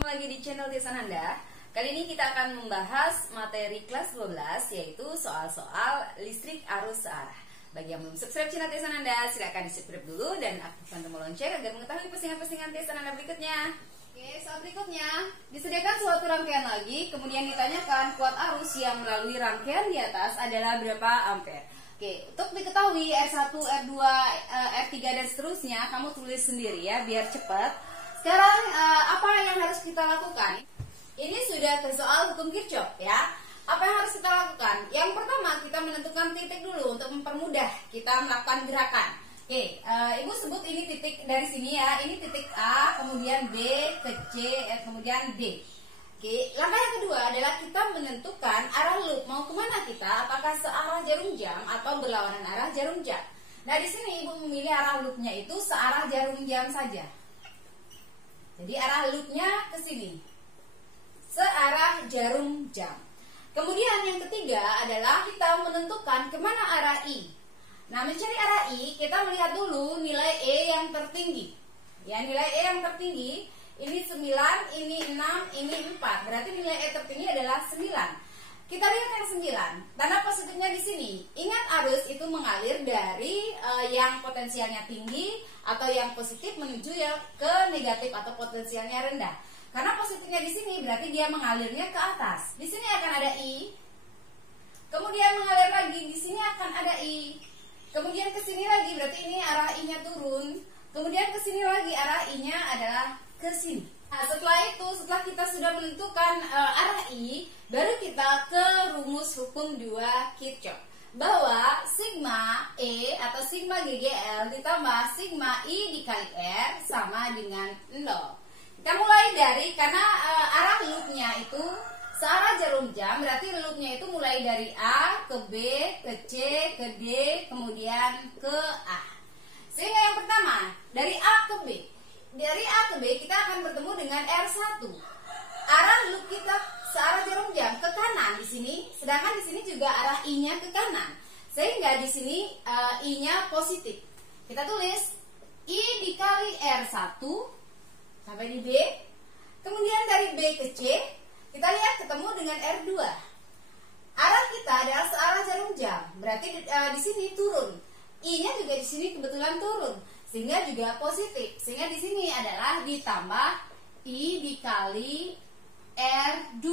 ketemu lagi di channel Desa Nanda. Kali ini kita akan membahas materi kelas 12, yaitu soal-soal listrik arus searah. Bagi yang belum subscribe channel Desa Nanda, silakan di-subscribe dulu dan aktifkan tombol lonceng agar mengetahui postingan-postingan Desa Nanda berikutnya. Oke, soal berikutnya, disediakan suatu rangkaian lagi, kemudian ditanyakan kuat arus yang melalui rangkaian di atas adalah berapa ampere. Oke, untuk diketahui R1, R2, R3 dan seterusnya, kamu tulis sendiri ya, biar cepat. Sekarang apa yang harus kita lakukan? Ini sudah ke soal hukum Kirchhoff ya. Apa yang harus kita lakukan? Yang pertama, kita menentukan titik dulu untuk mempermudah kita melakukan gerakan. Oke, Ibu sebut ini titik dari sini ya. Ini titik A, kemudian B, ke C, kemudian D. Oke, langkah yang kedua adalah kita menentukan arah loop. Mau kemana kita? Apakah searah jarum jam atau berlawanan arah jarum jam? Nah, di sini Ibu memilih arah loopnya itu searah jarum jam saja. Jadi arah loopnya ke sini, searah jarum jam. Kemudian yang ketiga adalah kita menentukan kemana arah I. Nah, mencari arah I, kita melihat dulu nilai E yang tertinggi. Ya, nilai E yang tertinggi, ini 9, ini 6, ini 4. Berarti nilai E tertinggi adalah 9. Kita lihat yang 9. Tanda positifnya di sini. Ingat, arus itu mengalir dari yang potensialnya tinggi atau yang positif menuju yang ke negatif atau potensialnya rendah. Karena positifnya di sini berarti dia mengalirnya ke atas. Di sini akan ada I. Kemudian mengalir lagi, di sini akan ada I. Kemudian ke sini lagi, berarti ini arah I-nya turun. Kemudian ke sini lagi, arah I-nya adalah ke sini. Nah, setelah itu, setelah kita sudah menentukan arah I, baru kita ke rumus hukum 2 Kirchhoff, bahwa sigma E atau sigma GGL ditambah sigma I dikali R sama dengan 0. Kita mulai dari, karena arah loopnya itu searah jarum jam, berarti loopnya itu mulai dari A ke B, ke C, ke D, kemudian ke A. Sehingga yang pertama, dari A ke B. Dari A ke B kita akan bertemu dengan R1. Arah loop kita searah jarum jam ke kanan di sini, sedangkan di sini juga arah I-nya ke kanan. Sehingga di sini I-nya positif. Kita tulis I dikali R1 sampai di B. Kemudian dari B ke C, kita lihat ketemu dengan R2. Arah kita adalah searah jarum jam, berarti di sini turun. I-nya juga di sini kebetulan turun, sehingga juga positif. Sehingga di sini adalah ditambah I dikali R2.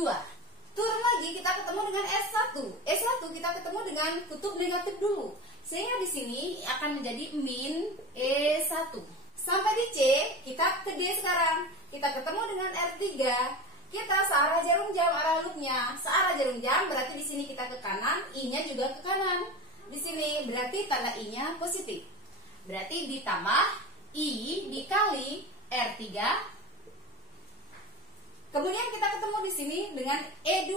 Turun lagi kita ketemu dengan S1. S1 kita ketemu dengan kutub negatif dulu. Sehingga di sini akan menjadi min E1. Sampai di C, kita ke D sekarang. Kita ketemu dengan R3. Kita searah jarum jam arah loopnya. Searah jarum jam berarti di sini kita ke kanan, I-nya juga ke kanan. Di sini berarti tanda I-nya positif. Berarti ditambah I dikali R3. Kemudian kita ketemu di sini dengan E2.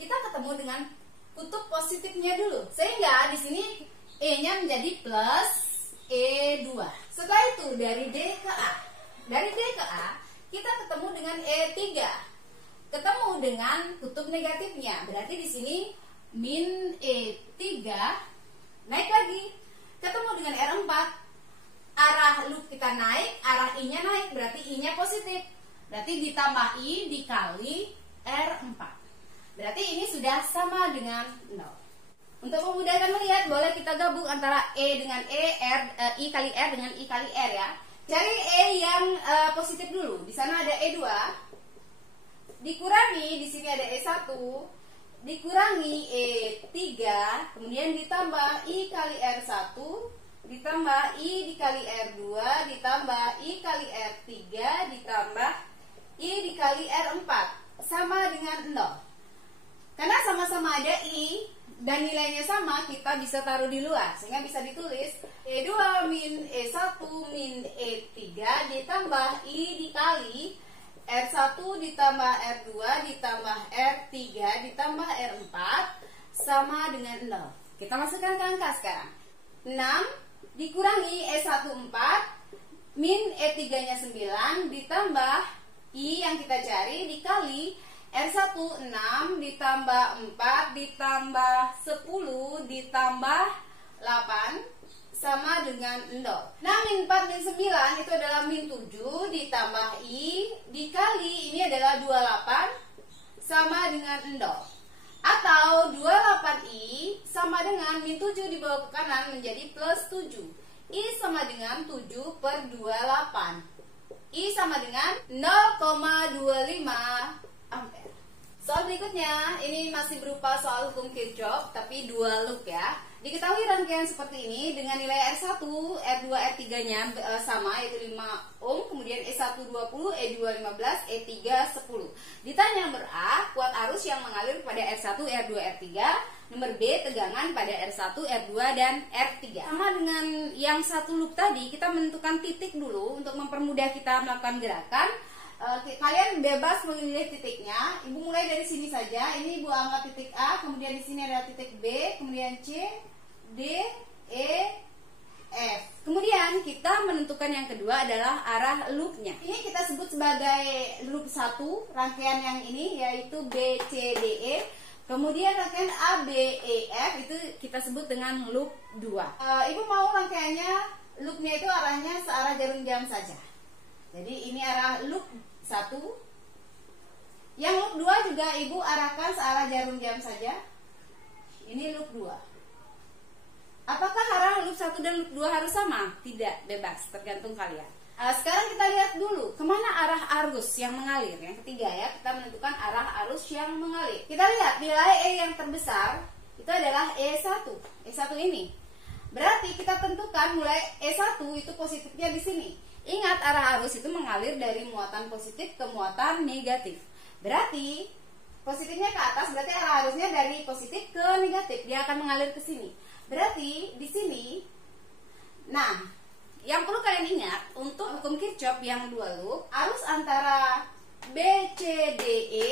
Kita ketemu dengan kutub positifnya dulu. Sehingga di sini E-nya menjadi plus E2. Setelah itu dari D ke A. Dari D ke A kita ketemu dengan E3. Ketemu dengan kutub negatifnya. Berarti di sini min E3. Naik lagi. Ketemu dengan R4. Arah loop kita naik, arah I-nya naik, berarti I-nya positif. Berarti ditambah I dikali R4. Berarti ini sudah sama dengan 0. Untuk memudahkan melihat, boleh kita gabung antara E dengan E, I kali R dengan I kali R ya. Cari E yang positif dulu. Di sana ada E2. Dikurangi, di sini ada E1. Dikurangi E3, kemudian ditambah I kali R1, ditambah I dikali R2, ditambah I kali R3, ditambah I dikali R4, sama dengan 0. Karena sama-sama ada I dan nilainya sama, kita bisa taruh di luar, sehingga bisa ditulis E2 min E1 min E3 ditambah I dikali R1 ditambah R2 ditambah R3 ditambah R4 sama dengan 0. Kita masukkan ke angka sekarang. 6 dikurangi E1 4 min E3 nya 9 ditambah I yang kita cari dikali R1 6 ditambah 4 ditambah 10 ditambah 8 sama dengan 0. Nah, min 4 min 9 itu adalah min 7 ditambah I dikali ini adalah 28 sama dengan 0. Atau 28I sama dengan min 7 dibawa ke kanan menjadi plus 7. I sama dengan 7 per 28. I sama dengan 0,25 ampere. Soal berikutnya, ini masih berupa soal hukum Kirchhoff, tapi dua loop ya. Diketahui rangkaian seperti ini dengan nilai R1, R2, R3-nya sama, yaitu 5 ohm, kemudian E1 20, E2 15, E3 10. Ditanya nomor A, kuat arus yang mengalir pada R1, R2, R3. Nomor B, tegangan pada R1, R2, dan R3. Sama dengan yang satu loop tadi, kita menentukan titik dulu untuk mempermudah kita melakukan gerakan. Kalian bebas memilih titiknya. Ibu mulai dari sini saja. Ini ibu anggap titik A, kemudian di sini ada titik B, kemudian C, D, E, F. Kemudian kita menentukan yang kedua adalah arah loopnya. Ini kita sebut sebagai loop 1, rangkaian yang ini yaitu B, C, D, E. Kemudian rangkaian A, B, E, F itu kita sebut dengan loop 2. Ibu mau rangkaiannya, loopnya itu arahnya searah jarum jam saja. Jadi ini arah loop 1. Yang loop 2 juga ibu arahkan searah jarum jam saja. Ini loop 2. Apakah arah loop 1 dan loop 2 harus sama? Tidak, bebas, tergantung kalian. Sekarang kita lihat dulu kemana arah arus yang mengalir. Yang ketiga ya, kita menentukan arah arus yang mengalir. Kita lihat nilai E yang terbesar itu adalah E1. E1 ini. Berarti kita tentukan mulai E1 itu positifnya di sini. Ingat, arah arus itu mengalir dari muatan positif ke muatan negatif. Berarti positifnya ke atas, berarti arah arusnya dari positif ke negatif. Dia akan mengalir ke sini. Berarti di sini, nah, yang perlu kalian ingat untuk hukum Kirchhoff yang dua loop, arus antara B, C, D, E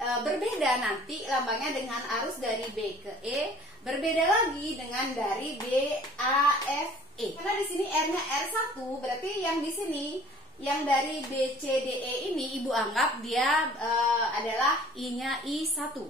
berbeda nanti lambangnya dengan arus dari B ke E, berbeda lagi dengan dari B, A, F, E. Karena di sini R-nya R1, berarti yang di sini yang dari B, C, D, E ini ibu anggap dia adalah I-nya I1.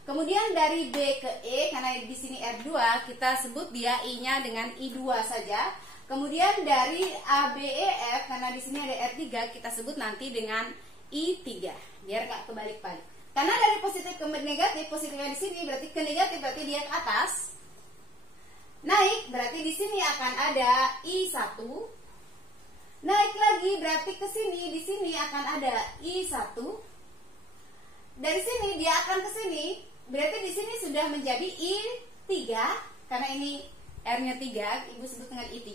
Kemudian dari B ke E, karena di sini R2, kita sebut dia I-nya dengan I2 saja. Kemudian dari A, B, E, F, karena di sini ada R3, kita sebut nanti dengan I3, biar nggak kebalik-balik. Karena dari positif ke negatif, positifnya di sini berarti ke negatif, berarti dia ke atas. Naik berarti di sini akan ada I1. Naik lagi berarti ke sini, di sini akan ada I1. Dari sini dia akan ke sini, berarti di sini sudah menjadi I3 karena ini R-nya 3, ibu sebut dengan I3.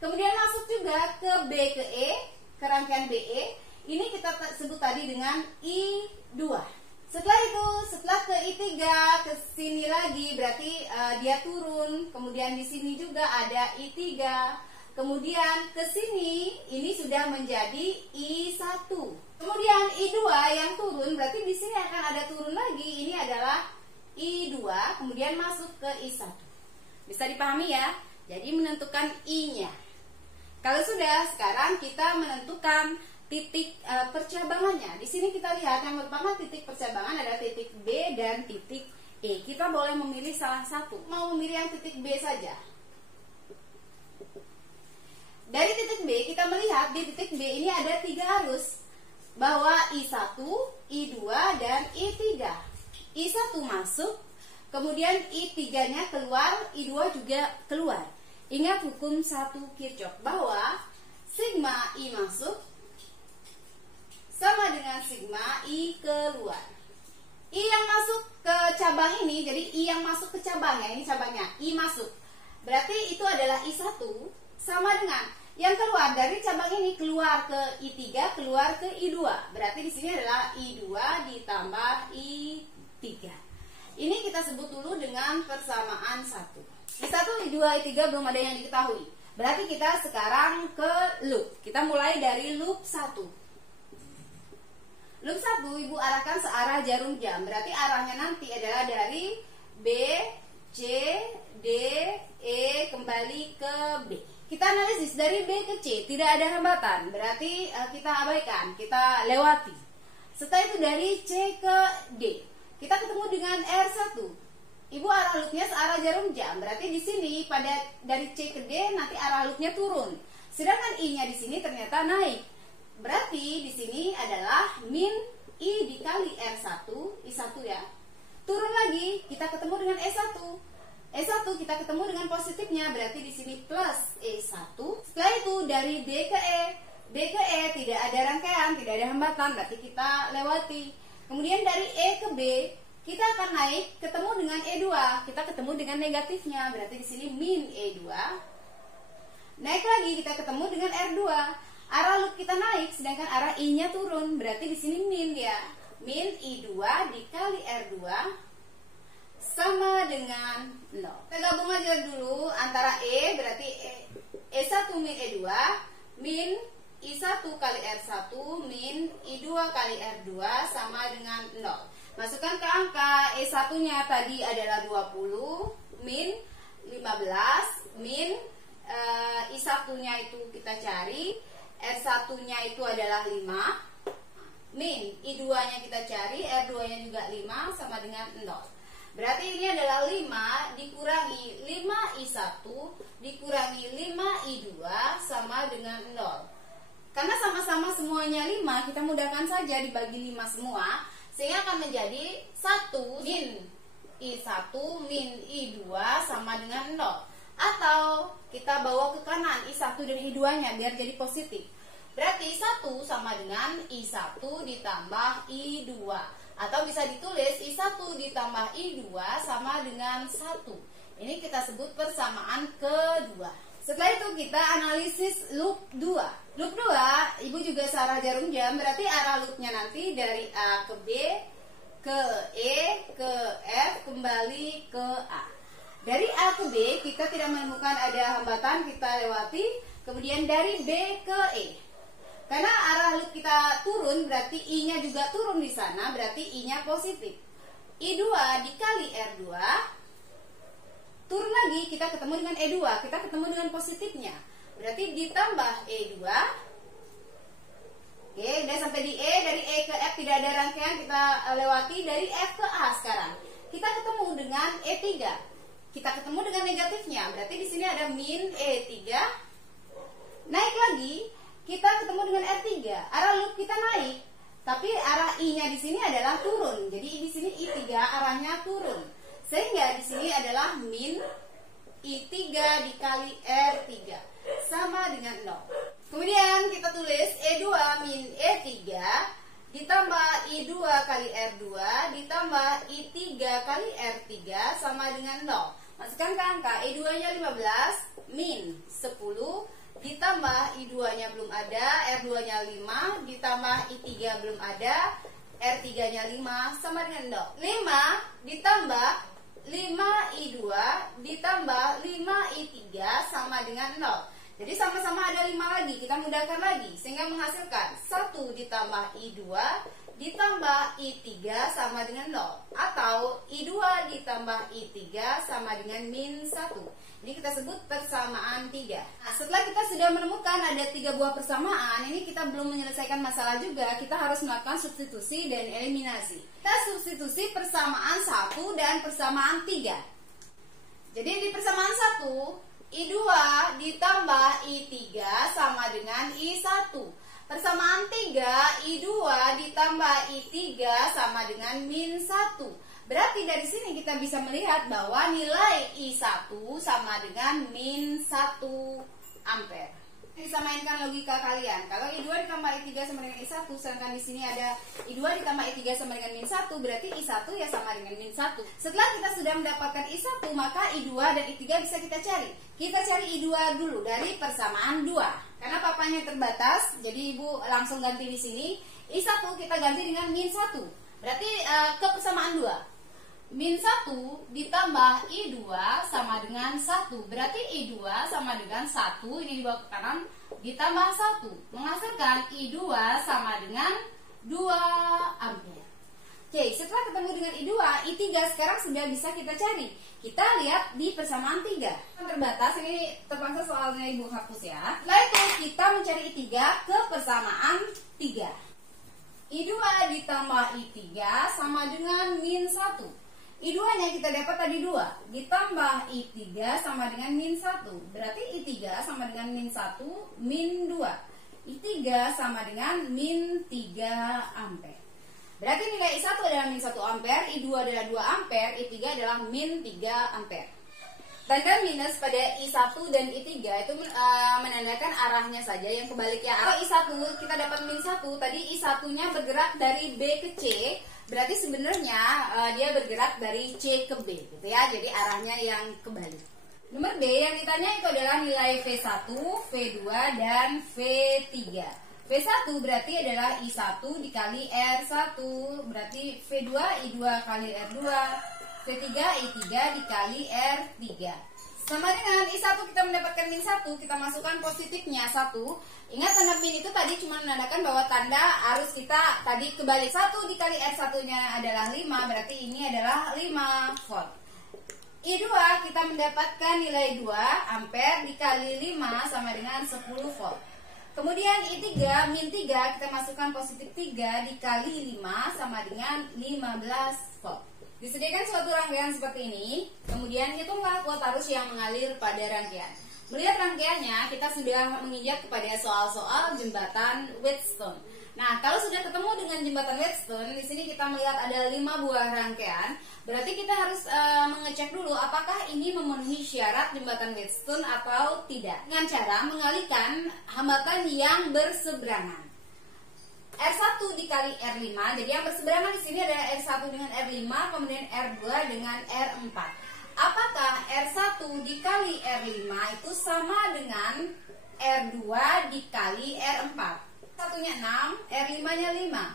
Kemudian masuk juga ke B ke E, ke rangkaian BE. Ini kita sebut tadi dengan I2. Setelah itu, setelah ke I3 ke sini lagi berarti dia turun. Kemudian di sini juga ada I3. Kemudian ke sini ini sudah menjadi I1. Kemudian I2 yang turun berarti di sini akan ada turun lagi. Ini adalah I2, kemudian masuk ke I1. Bisa dipahami ya? Jadi menentukan I-nya. Kalau sudah, sekarang kita menentukan titik percabangannya. Di sini kita lihat yang merupakan titik percabangan adalah titik B dan titik E. Kita boleh memilih salah satu. Mau memilih yang titik B saja. Dari titik B kita melihat di titik B ini ada 3 arus, bahwa I1, I2, dan I3. I1 masuk, kemudian I3-nya keluar, I2 juga keluar. Ingat hukum 1 Kirchhoff bahwa sigma I masuk sama dengan sigma I keluar. I yang masuk ke cabang ini, jadi I yang masuk ke cabangnya, ini cabangnya, I masuk. Berarti itu adalah I1 sama dengan yang keluar dari cabang ini, keluar ke I3, keluar ke I2. Berarti di sini adalah I2 ditambah I3. Ini kita sebut dulu dengan persamaan 1. I1, I2, I3 belum ada yang diketahui. Berarti kita sekarang ke loop. Kita mulai dari loop 1. Loop 1 ibu arahkan searah jarum jam. Berarti arahnya nanti adalah dari B, C, D, E kembali ke B. Kita analisis dari B ke C, tidak ada hambatan. Berarti kita abaikan, kita lewati. Setelah itu dari C ke D, kita ketemu dengan R1. Ibu arah loopnya searah jarum jam. Berarti di sini dari C ke D nanti arah loopnya turun. Sedangkan I-nya di sini ternyata naik. Berarti di sini adalah min I dikali R1, I1 ya. Turun lagi, kita ketemu dengan E1. E1 kita ketemu dengan positifnya, berarti di sini plus E1. Setelah itu dari D ke E. D ke E tidak ada rangkaian, tidak ada hambatan, berarti kita lewati. Kemudian dari E ke B, kita akan naik ketemu dengan E2. Kita ketemu dengan negatifnya, berarti di sini min E2. Naik lagi kita ketemu dengan R2. Arah loop kita naik sedangkan arah I-nya turun, berarti di sini min ya. Min I2 dikali R2 sama dengan 0. Kita gabung aja dulu antara E berarti E1 min E2 min I1 kali R1 min I2 kali R2 sama dengan 0. Masukkan ke angka, E1 nya tadi adalah 20 min 15 min I1 nya itu kita cari, R1 nya itu adalah 5 min I2 nya kita cari, R2 nya juga 5 sama dengan 0. Berarti ini adalah 5 dikurangi 5 I1 dikurangi 5 I2 sama dengan 0. Karena sama-sama semuanya 5, kita mudahkan saja dibagi 5 semua, sehingga akan menjadi 1 min I1 min I2 sama dengan 0. Atau kita bawa ke kanan I1 dan I2 nya biar jadi positif. Berarti 1 sama dengan I1 ditambah I2. Atau bisa ditulis I1 ditambah I2 sama dengan 1. Ini kita sebut persamaan kedua. Setelah itu kita analisis loop 2. Loop 2, Ibu juga searah jarum jam, berarti arah loopnya nanti dari A ke B, ke E, ke F, kembali ke A. Dari A ke B kita tidak menemukan ada hambatan, kita lewati. Kemudian dari B ke E, karena arah loop kita turun, berarti I-nya juga turun di sana, berarti I-nya positif. I2 dikali R2, turun lagi, kita ketemu dengan E2, kita ketemu dengan positifnya, berarti ditambah E2. Oke, udah sampai di E, dari E ke F tidak ada rangkaian, kita lewati. Dari F ke A sekarang, kita ketemu dengan E3, kita ketemu dengan negatifnya, berarti di sini ada min E3. Naik lagi, kita ketemu dengan R3. Arah loop kita naik, tapi arah I-nya di sini adalah turun. Jadi di sini I3 arahnya turun. Sehingga di sini adalah min I3 dikali R3 sama dengan 0. Kemudian kita tulis E2 min E3 ditambah I2 kali R2 ditambah I3 kali R3 sama dengan 0. Masukkan ke angka, E2 nya 15 min 10 ditambah I2 nya belum ada, R2 nya 5 ditambah I3 belum ada, R3 nya 5 sama dengan 0. 5 ditambah 5 I2 ditambah 5 I3 sama dengan 0. Jadi sama-sama ada 5 lagi, kita mudahkan lagi sehingga menghasilkan 1 ditambah I2 ditambah I3 sama dengan 0. Atau I2 ditambah I3 sama dengan min 1. Ini kita sebut persamaan 3. Nah, setelah kita sudah menemukan ada 3 buah persamaan, ini kita belum menyelesaikan masalah juga. Kita harus melakukan substitusi dan eliminasi. Kita substitusi persamaan 1 dan persamaan 3. Jadi di persamaan 1, I2 ditambah I3 sama dengan I1. Persamaan 3, I2 ditambah I3 sama dengan min 1. Berarti dari sini kita bisa melihat bahwa nilai I1 sama dengan min 1 ampere. Bisa mainkan logika kalian. Kalau I2 ditambah I3 sama dengan I1, sedangkan di sini ada I2 ditambah I3 sama dengan min 1, berarti I1 ya sama dengan min 1. Setelah kita sudah mendapatkan I1, maka I2 dan I3 bisa kita cari. Kita cari I2 dulu dari persamaan 2. Karena papanya terbatas, jadi Ibu langsung ganti di sini. I1 kita ganti dengan min 1. Berarti ke persamaan 2. Min 1 ditambah I2 sama dengan 1. Berarti I2 sama dengan 1, ini dibawa ke kanan, ditambah 1. Menghasilkan I2 sama dengan 2 ampere. Oke, setelah ketemu dengan I2, I3 sekarang sudah bisa kita cari. Kita lihat di persamaan 3. Terbatas, ini terpaksa soalnya Ibu hapus ya. Setelah itu kita mencari I3 ke persamaan 3. I2 ditambah I3 sama dengan min 1. I2-nya kita dapat tadi 2, ditambah I3 sama dengan min 1. Berarti I3 sama dengan min 1, min 2. I3 sama dengan min 3 ampere. Berarti nilai I1 adalah min 1 ampere, I2 adalah 2 ampere, I3 adalah min 3 ampere. Tanda minus pada I1 dan I3 itu menandakan arahnya saja yang kebalik ya. Kalau I1 kita dapat min 1, tadi I1-nya bergerak dari B ke C, berarti sebenarnya dia bergerak dari C ke B gitu ya. Jadi arahnya yang kebalik. Nomor B yang ditanya itu adalah nilai V1, V2 dan V3. V1 berarti adalah I1 dikali R1, berarti V2 I2 kali R2, V3 I3 dikali R3. Sama dengan I1 kita mendapatkan min 1, kita masukkan positifnya 1. Ingat tanda min itu tadi cuma menandakan bahwa tanda arus kita tadi kebalik. 1 dikali R1-nya adalah 5, berarti ini adalah 5 volt. I2 kita mendapatkan nilai 2 ampere dikali 5 sama dengan 10 volt. Kemudian I3 min 3 kita masukkan positif 3 dikali 5 sama dengan 15 volt. Disediakan suatu rangkaian seperti ini, kemudian hitunglah kuat arus yang mengalir pada rangkaian. Melihat rangkaiannya, kita sudah menginjak kepada soal-soal jembatan Wheatstone. Nah, kalau sudah ketemu dengan jembatan Wheatstone, di sini kita melihat ada 5 buah rangkaian. Berarti kita harus mengecek dulu apakah ini memenuhi syarat jembatan Wheatstone atau tidak. Dengan cara mengalihkan hambatan yang berseberangan. R1 dikali R5, jadi yang berseberangan di sini adalah R1 dengan R5, kemudian R2 dengan R4. Apakah R1 dikali R5 itu sama dengan R2 dikali R4? Satunya 6, R5-nya 5.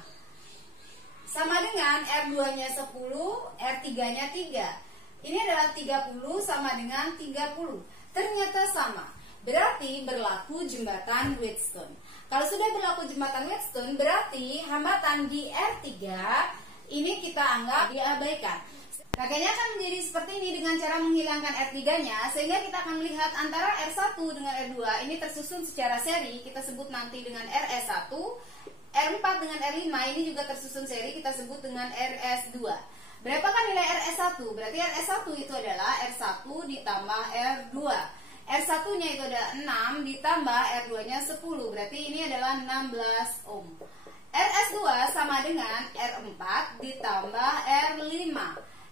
Sama dengan R2-nya 10, R3-nya 3. Ini adalah 30 sama dengan 30. Ternyata sama. Berarti berlaku jembatan Wheatstone. Kalau sudah berlaku jembatan Wheatstone, berarti hambatan di R3 ini kita anggap diabaikan. Rangkaiannya akan menjadi seperti ini dengan cara menghilangkan R3-nya, sehingga kita akan melihat antara R1 dengan R2 ini tersusun secara seri, kita sebut nanti dengan RS1, R4 dengan R5 ini juga tersusun seri, kita sebut dengan RS2. Berapakah nilai RS1? Berarti RS1 itu adalah R1 ditambah R2. R1-nya itu adalah 6 ditambah R2-nya 10, berarti ini adalah 16 ohm. RS2 sama dengan R4 ditambah R5.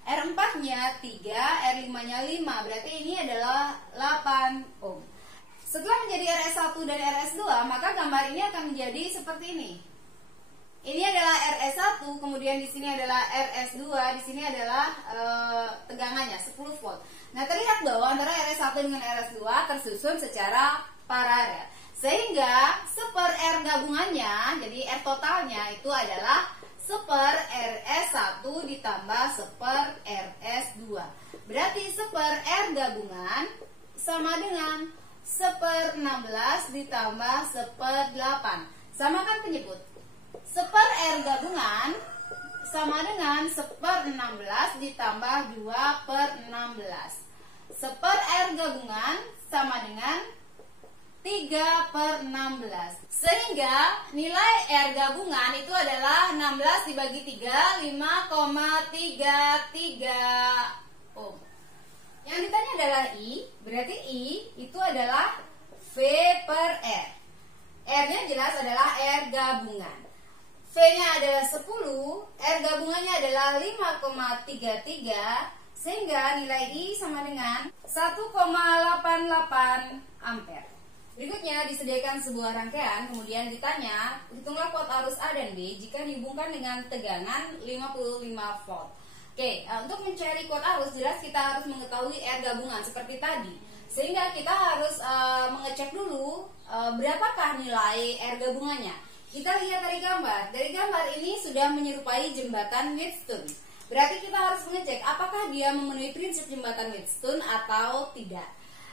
R4-nya 3, R5-nya 5, berarti ini adalah 8 ohm. Setelah menjadi RS1 dan RS2, maka gambar ini akan menjadi seperti ini. Ini adalah RS1, kemudian di sini adalah RS2, di sini adalah tegangannya 10 volt. Nah, terlihat bahwa antara RS1 dengan RS2 tersusun secara paralel. Sehingga seper R gabungannya, jadi R totalnya itu adalah seper RS1 ditambah seper RS2. Berarti seper R gabungan sama dengan seper 16 ditambah seper 8. Samakan penyebut. Seper R gabungan sama dengan seper 16 ditambah 2/16. Seper R gabungan sama dengan 3/16. Sehingga nilai R gabungan itu adalah 16 dibagi 3, 5,33 ohm. Yang ditanya adalah I, berarti I itu adalah V per R. R-nya jelas adalah R gabungan. V-nya adalah 10, R gabungannya adalah 5,33, sehingga nilai I sama dengan 1,88 ampere. Berikutnya disediakan sebuah rangkaian, kemudian ditanya, hitunglah kuat arus A dan B jika dihubungkan dengan tegangan 55 volt. Oke, untuk mencari kuat arus, jelas kita harus mengetahui R gabungan seperti tadi. Sehingga kita harus mengecek dulu berapakah nilai R gabungannya. Kita lihat dari gambar. Dari gambar ini sudah menyerupai jembatan Wheatstone. Berarti kita harus mengecek apakah dia memenuhi prinsip jembatan Wheatstone atau tidak.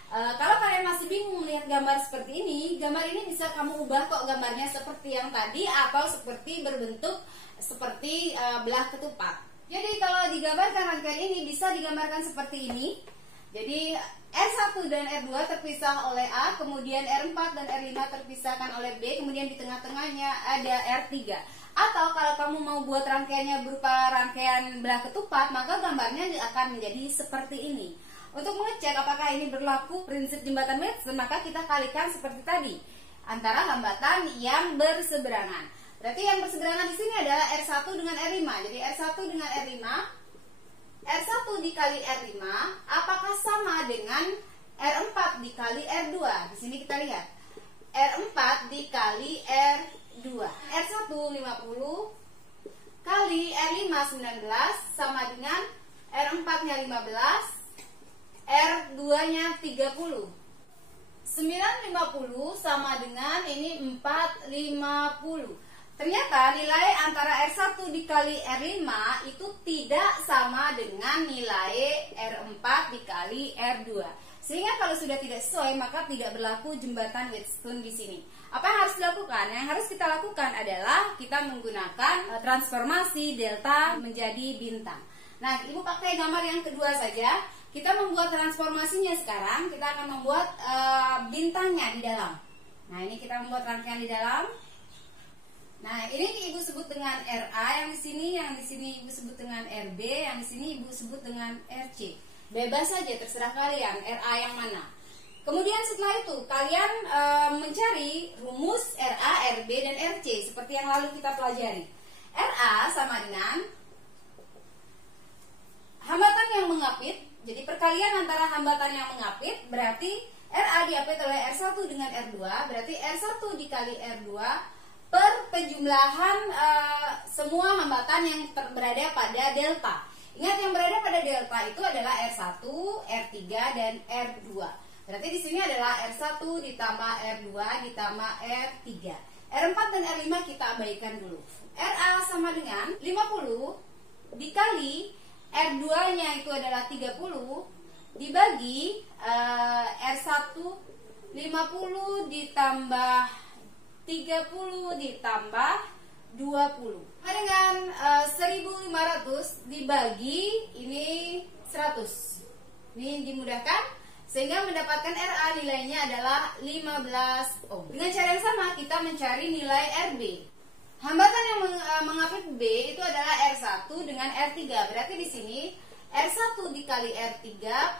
Kalau kalian masih bingung melihat gambar seperti ini, gambar ini bisa kamu ubah kok gambarnya seperti yang tadi atau seperti berbentuk seperti belah ketupat. Jadi kalau digambarkan rangkaian ini bisa digambarkan seperti ini. Jadi R1 dan R2 terpisah oleh A, kemudian R4 dan R5 terpisahkan oleh B, kemudian di tengah-tengahnya ada R3. Atau kalau kamu mau buat rangkaiannya berupa rangkaian belah ketupat, maka gambarnya akan menjadi seperti ini. Untuk mengecek apakah ini berlaku prinsip jembatan Madison, maka kita kalikan seperti tadi antara hambatan yang berseberangan. Berarti yang berseberangan di sini adalah R1 dengan R5. Jadi R1 dengan R5, R1 dikali R5 apakah sama dengan R4 dikali R2? Di sini kita lihat. R4 dikali R2. R1 50 kali R5 19 sama dengan R4-nya 15, R2-nya 30. 950 sama dengan ini 450. Ternyata nilai antara R1 dikali R5 itu tidak sama dengan nilai R4 dikali R2. Sehingga kalau sudah tidak sesuai, maka tidak berlaku jembatan Wheatstone di sini. Apa yang harus dilakukan? Yang harus kita lakukan adalah kita menggunakan transformasi delta menjadi bintang. Nah, Ibu pakai gambar yang kedua saja. Kita membuat transformasinya sekarang. Kita akan membuat bintangnya di dalam. Nah, ini kita membuat rangkaian di dalam. Nah, ini Ibu sebut dengan RA, yang di sini Ibu sebut dengan RB, yang di sini Ibu sebut dengan RC. Bebas saja, terserah kalian RA yang mana. Kemudian setelah itu kalian mencari rumus RA, RB, dan RC seperti yang lalu kita pelajari. RA sama dengan hambatan yang mengapit. Jadi perkalian antara hambatan yang mengapit berarti RA diapit oleh R1 dengan R2, berarti R1 dikali R2 per penjumlahan semua hambatan yang berada pada delta. Ingat, yang berada pada delta itu adalah R1, R3, dan R2. Berarti di sini adalah R1 ditambah R2 ditambah R3. R4 dan R5 kita abaikan dulu. RA sama dengan 50 dikali R2-nya itu adalah 30 dibagi R1 50 ditambah 30 ditambah 20 dengan 1500 dibagi ini 100. Ini dimudahkan sehingga mendapatkan RA nilainya adalah 15 ohm. Dengan cara yang sama kita mencari nilai RB. Hambatan yang mengapit B itu adalah R1 dengan R3. Berarti di sini R1 dikali R3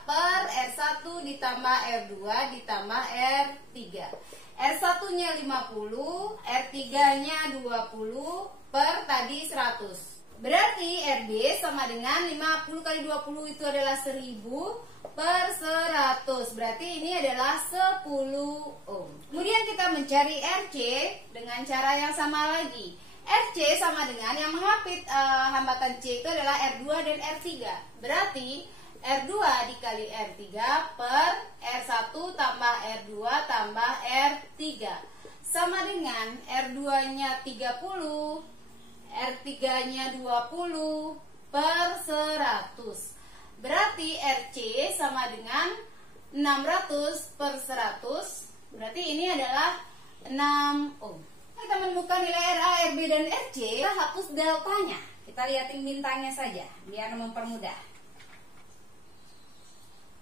per R1 ditambah R2 ditambah R3. R1-nya 50, R3-nya 20 per tadi 100. Berarti RB sama dengan 50 kali 20 itu adalah 1000 per 100. Berarti ini adalah 10 ohm. Kemudian kita mencari RC dengan cara yang sama lagi. RC sama dengan yang mengapit hambatan C itu adalah R2 dan R3. Berarti R2 dikali R3 per R1 tambah R2 tambah R3 sama dengan R2-nya 30, R3-nya 20 per 100. Berarti RC sama dengan 600 per 100. Berarti ini adalah 6 ohm. Kita menemukan nilai RA, RB, dan RC. Kita hapus deltanya. Kita lihatin bintangnya saja biar mempermudah.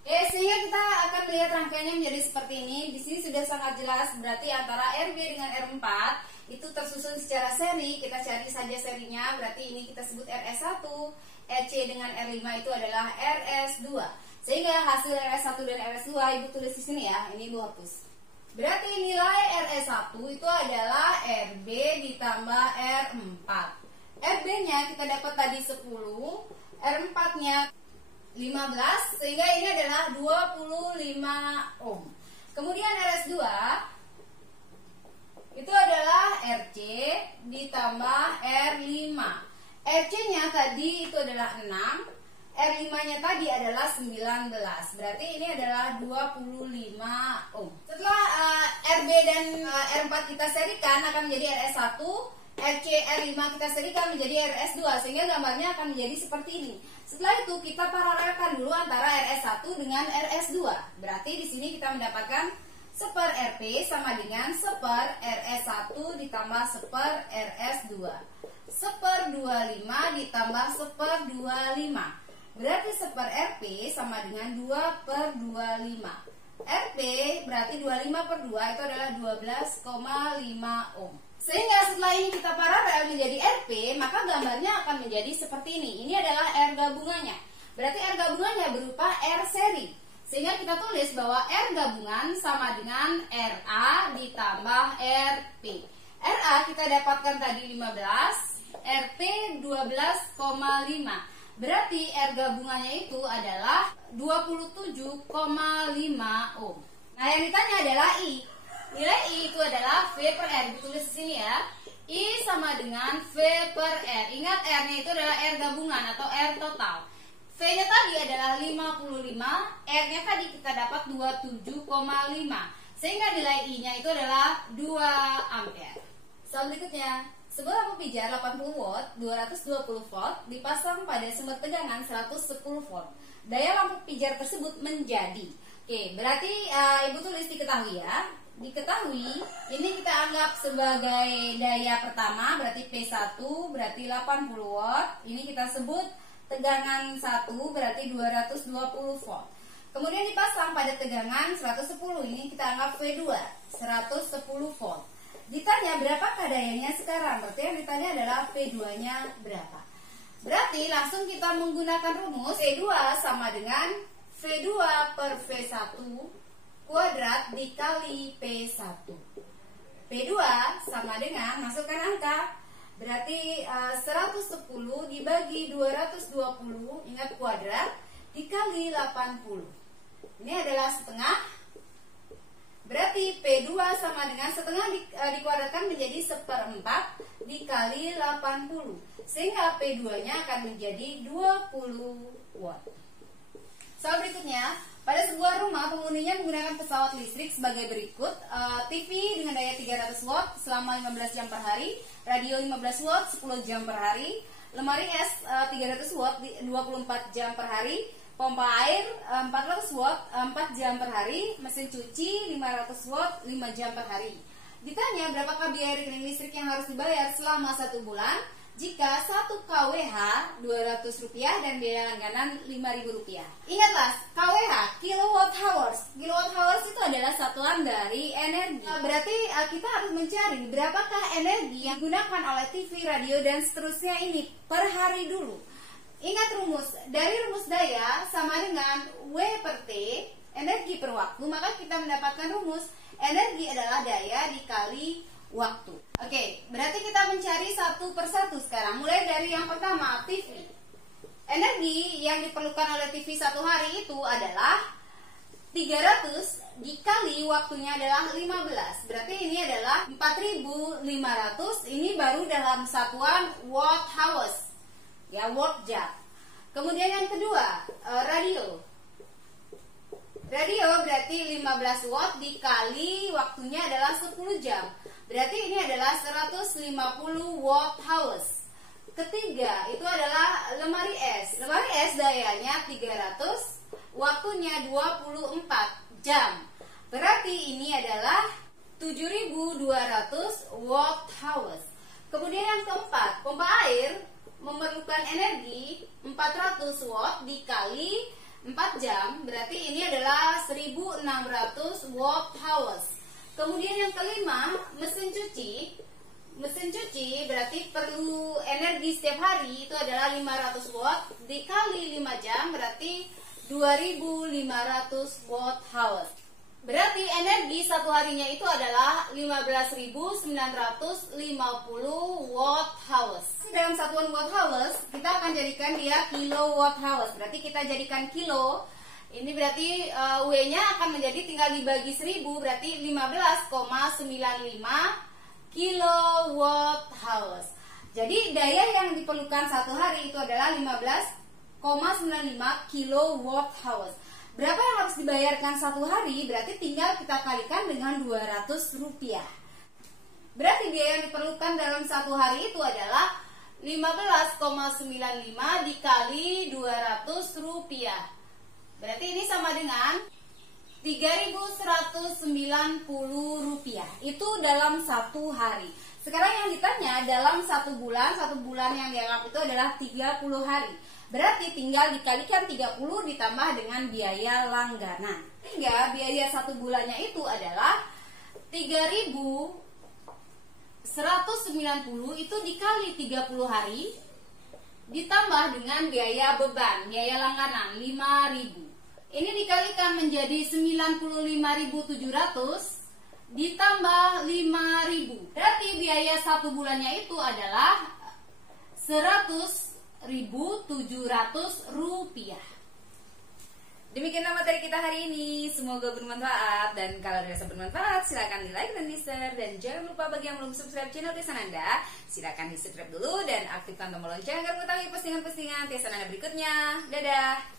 Sehingga kita akan melihat rangkaiannya menjadi seperti ini. Di sini sudah sangat jelas, berarti antara RB dengan R4 itu tersusun secara seri. Kita cari saja serinya, berarti ini kita sebut RS1. RC dengan R5 itu adalah RS2. Sehingga hasil RS1 dan RS2 Ibu tulis di sini ya, ini Ibu hapus. Berarti nilai RS1 itu adalah RB ditambah R4. RB-nya kita dapat tadi 10, R4-nya 15, sehingga ini adalah 25 ohm. Kemudian RS2 itu adalah RC ditambah R5. RC-nya tadi itu adalah 6, R5-nya tadi adalah 19. Berarti ini adalah 25 ohm. Setelah RB dan R4 kita serikan akan menjadi RS1, RC, R5 kita serikan menjadi RS2, sehingga gambarnya akan menjadi seperti ini. Setelah itu kita paralelkan dulu antara RS1 dengan RS2. Berarti di sini kita mendapatkan seper RP sama dengan seper RS1 ditambah seper RS2. Seper 25 ditambah seper 25. Berarti seper RP sama dengan 2 per 25. RP berarti 25 per 2 itu adalah 12,5 ohm. Sehingga setelah ini kita paralel menjadi RP, maka gambarnya akan menjadi seperti ini. Ini adalah R gabungannya. Berarti R gabungannya berupa R seri. Sehingga kita tulis bahwa R gabungan sama dengan RA ditambah RP. RA kita dapatkan tadi 15, RP 12,5. Berarti R gabungannya itu adalah 27,5 ohm. Nah, yang ditanya adalah I. Nilai I itu adalah V per R. Ditulis di sini ya. I sama dengan V per R. Ingat R-nya itu adalah R gabungan atau R total. V-nya tadi adalah 55, R-nya tadi kita dapat 27,5. Sehingga nilai I-nya itu adalah 2 ampere. Soal berikutnya, sebuah lampu pijar 80 watt, 220 volt dipasang pada sumber tegangan 110 volt. Daya lampu pijar tersebut menjadi. Oke, berarti Ibu tulis diketahui ya. Diketahui, ini kita anggap sebagai daya pertama, berarti P1 berarti 80 watt. Ini kita sebut tegangan 1 berarti 220 volt. Kemudian dipasang pada tegangan 110, ini kita anggap V2 110 volt. Ditanya berapakah dayanya sekarang, berarti yang ditanya adalah V2-nya berapa. Berarti langsung kita menggunakan rumus V2 sama dengan V2 per V1 kuadrat dikali P1. P2 sama dengan, masukkan angka, berarti 110 dibagi 220, ingat kuadrat, dikali 80. Ini adalah setengah. Berarti P2 sama dengan setengah dikuadratkan menjadi 1/4 dikali 80. Sehingga P2-nya akan menjadi 20 watt. Soal berikutnya, pada sebuah rumah penghuninya menggunakan pesawat listrik sebagai berikut. TV dengan daya 300 watt selama 15 jam per hari, radio 15 watt 10 jam per hari, lemari es 300 watt 24 jam per hari, pompa air 400 watt 4 jam per hari, mesin cuci 500 watt 5 jam per hari. Ditanya berapakah biaya rekening listrik yang harus dibayar selama 1 bulan jika 1 kWh Rp200 dan biaya langganan Rp5.000. Ingatlah, kWh, kilowatt hours. Kilowatt hours itu adalah satuan dari energi. Berarti kita harus mencari berapakah energi yang digunakan oleh TV, radio, dan seterusnya ini per hari dulu. Ingat rumus, dari rumus daya sama dengan W per T, energi per waktu, maka kita mendapatkan rumus energi adalah daya dikali waktu. Oke, berarti kita mencari satu persatu sekarang. Mulai dari yang pertama, TV. Energi yang diperlukan oleh TV satu hari itu adalah 300 dikali waktunya adalah 15. Berarti ini adalah 4.500. Ini baru dalam satuan watt hours. Ya, watt jam. Kemudian yang kedua, radio. Radio berarti 15 watt dikali waktunya adalah 10 jam. Berarti ini adalah 150 watt hours. Ketiga, itu adalah lemari es. Lemari es dayanya 300, waktunya 24 jam. Berarti ini adalah 7.200 watt hours. Kemudian yang keempat, pompa air memerlukan energi 400 watt dikali 4 jam. Berarti ini adalah 1.600 watt hours. Kemudian yang kelima, mesin cuci. Mesin cuci berarti perlu energi setiap hari, itu adalah 500 watt dikali 5 jam, berarti 2.500 watt hours. Berarti energi satu harinya itu adalah 15.950 watt hours. Dalam satuan watt hours, kita akan jadikan dia kilowatt hours. Berarti kita jadikan kilo. Ini berarti W-nya akan menjadi tinggal dibagi 1000, berarti 15,95 kilowatt hours. Jadi daya yang diperlukan satu hari itu adalah 15,95 kilowatt hours. Berapa yang harus dibayarkan satu hari? Berarti tinggal kita kalikan dengan Rp200. Berarti biaya yang diperlukan dalam satu hari itu adalah 15,95 dikali Rp200. Berarti ini sama dengan Rp3.190. Itu dalam satu hari. Sekarang yang ditanya dalam satu bulan yang dianggap itu adalah 30 hari. Berarti tinggal dikalikan 30 ditambah dengan biaya langganan. Sehingga biaya satu bulannya itu adalah 3.190 190 itu dikali 30 hari ditambah dengan biaya beban, biaya langganan 5.000. Ini dikalikan menjadi 95.700 ditambah 5.000. Berarti biaya 1 bulannya itu adalah 100.700 rupiah. Demikianlah materi kita hari ini. Semoga bermanfaat, dan kalau dirasa bermanfaat silakan di like dan di share, dan jangan lupa bagi yang belum subscribe channel Tiesananda silakan di subscribe dulu dan aktifkan tombol lonceng agar mengetahui postingan-postingan Tiesananda berikutnya. Dadah.